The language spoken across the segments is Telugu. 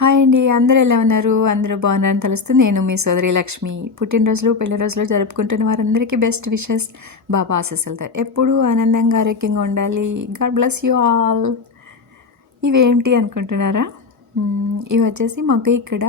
హాయ్ అండి. అందరూ ఎలా ఉన్నారు? అందరూ బాగున్నారని తెలుస్తుంది. నేను మీ సోదరి లక్ష్మి. పుట్టినరోజులు, పెళ్లి రోజులు జరుపుకుంటున్న వారందరికీ బెస్ట్ విషెస్. బాబా ఆశీస్సులతో ఎప్పుడూ ఆనందంగా, ఆరోగ్యంగా ఉండాలి. God bless you all. ఇవేంటి అనుకుంటున్నారా? ఇవి వచ్చేసి మాకు ఇక్కడ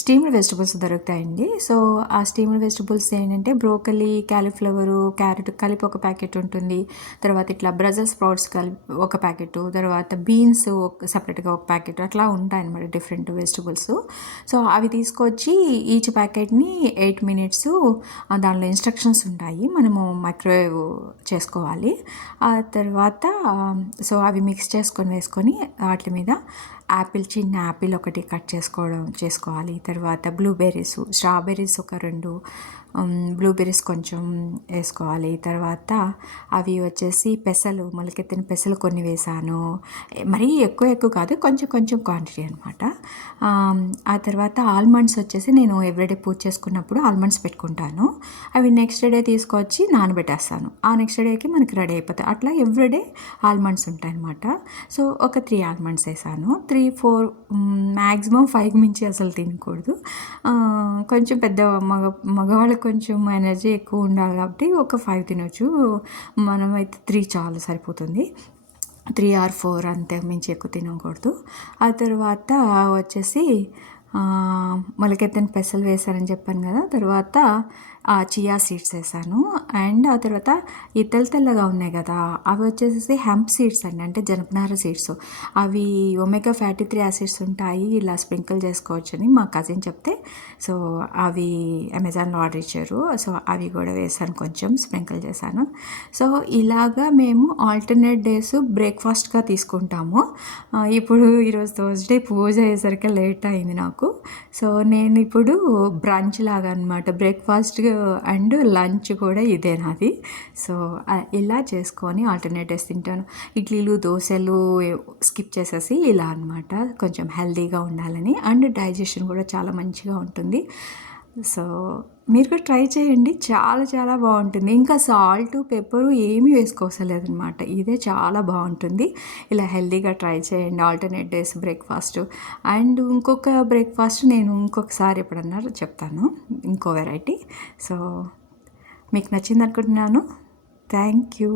స్టీమ్డ్ వెజిటబుల్స్ దొరుకుతాయండి. సో ఆ స్టీమ్డ్ వెజిటబుల్స్ ఏంటంటే బ్రోకలీ, క్యాలీఫ్లవరు, క్యారెట్ కలిపి ఒక ప్యాకెట్ ఉంటుంది. తర్వాత ఇట్లా బ్రజల్ స్ప్రౌట్స్ కలిపి ఒక ప్యాకెటు, తర్వాత బీన్స్ సపరేట్గా ఒక ప్యాకెట్ అట్లా ఉంటాయన్నమాట డిఫరెంట్ వెజిటబుల్స్. సో అవి తీసుకొచ్చి ఈచ్ ప్యాకెట్ని 8 మినిట్స్ దానిలో ఇన్స్ట్రక్షన్స్ ఉంటాయి, మనము మైక్రోవేవ్ చేసుకోవాలి. ఆ తర్వాత సో అవి మిక్స్ చేసుకొని వేసుకొని వాటి మీద చిన్న యాపిల్ ఒకటి కట్ చేసుకోవాలి. తర్వాత బ్లూబెర్రీస్, స్ట్రాబెర్రీస్ ఒక 2, బ్లూబెర్రీస్ కొంచెం వేసుకోవాలి. తర్వాత అవి వచ్చేసి పెసలు, మొలకెత్తిన పెసలు కొన్ని వేసాను. మరీ ఎక్కువ కాదు, కొంచెం కొంచెం క్వాంటిటీ అనమాట. ఆ తర్వాత ఆల్మండ్స్ వచ్చేసి నేను ఎవ్రీడే పూజ చేసుకున్నప్పుడు ఆల్మండ్స్ పెట్టుకుంటాను. అవి నెక్స్ట్ డే తీసుకొచ్చి నానబెట్టేస్తాను. ఆ నెక్స్ట్ డేకి మనకి రెడీ అయిపోతాయి. అట్లా ఎవ్రీడే ఆల్మండ్స్ ఉంటాయి అనమాట. సో ఒక 3 ఆల్మండ్స్ వేసాను. 3-4, మ్యాక్సిమం 5 మించి అసలు తినకూడదు. కొంచెం పెద్ద మగవాళ్ళకి కొంచెం ఎనర్జీ ఎక్కువ ఉండాలి కాబట్టి ఒక 5 తినొచ్చు. మనమైతే 3 చాలు, సరిపోతుంది. 3 or 4 అంతే, మించి ఎక్కువ తినకూడదు. ఆ తర్వాత వచ్చేసి మొలకెత్తిన పెసలు వేసానని చెప్పాను కదా. తర్వాత చియా సీడ్స్ వేసాను. అండ్ ఆ తర్వాత ఈ తెల్లగా ఉన్నాయి కదా, అవి వచ్చేసి హెంప్ సీడ్స్ అండి, అంటే జనపనార సీడ్స్. అవి ఒమేగా ఫ్యాటీ 3 యాసిడ్స్ ఉంటాయి, ఇలా స్ప్రింకిల్ చేసుకోవచ్చని మా కజిన్ చెప్తే సో అవి అమెజాన్లో ఆర్డర్ ఇచ్చారు. సో అవి కూడా వేసాను, కొంచెం స్ప్రింకిల్ చేశాను. సో ఇలాగా మేము ఆల్టర్నేట్ డేస్ బ్రేక్ఫాస్ట్గా తీసుకుంటాము. ఇప్పుడు ఈరోజు థర్స్డే, పూజ అయ్యేసరికి లేట్ అయింది నాకు. సో నేను ఇప్పుడు బ్రంచ్ లాగా అనమాట, బ్రేక్ఫాస్ట్ అండ్ లంచ్ కూడా ఇదే నాది. సో ఇలా చేసుకొని ఆల్టర్నేట్ డేస్ తింటాను. ఇడ్లీలు, దోశలు స్కిప్ చేసేసి ఇలా అనమాట, కొంచెం హెల్తీగా ఉండాలని. అండ్ డైజెషన్ కూడా చాలా మంచిగా ఉంటుంది. సో మీరు కూడా ట్రై చేయండి, చాలా చాలా బాగుంటుంది. ఇంకా సాల్ట్, పెప్పరు ఏమీ వేసుకోవసలేదు అనమాట, ఇదే చాలా బాగుంటుంది. ఇలా హెల్తీగా ట్రై చేయండి ఆల్టర్నేట్ డేస్ బ్రేక్ఫాస్ట్. అండ్ ఇంకొక బ్రేక్ఫాస్ట్ నేను ఇంకొకసారి ఎప్పుడన్నా చెప్తాను, ఇంకో వెరైటీ. సో మీకు నచ్చింది అనుకుంటున్నాను. Thank you.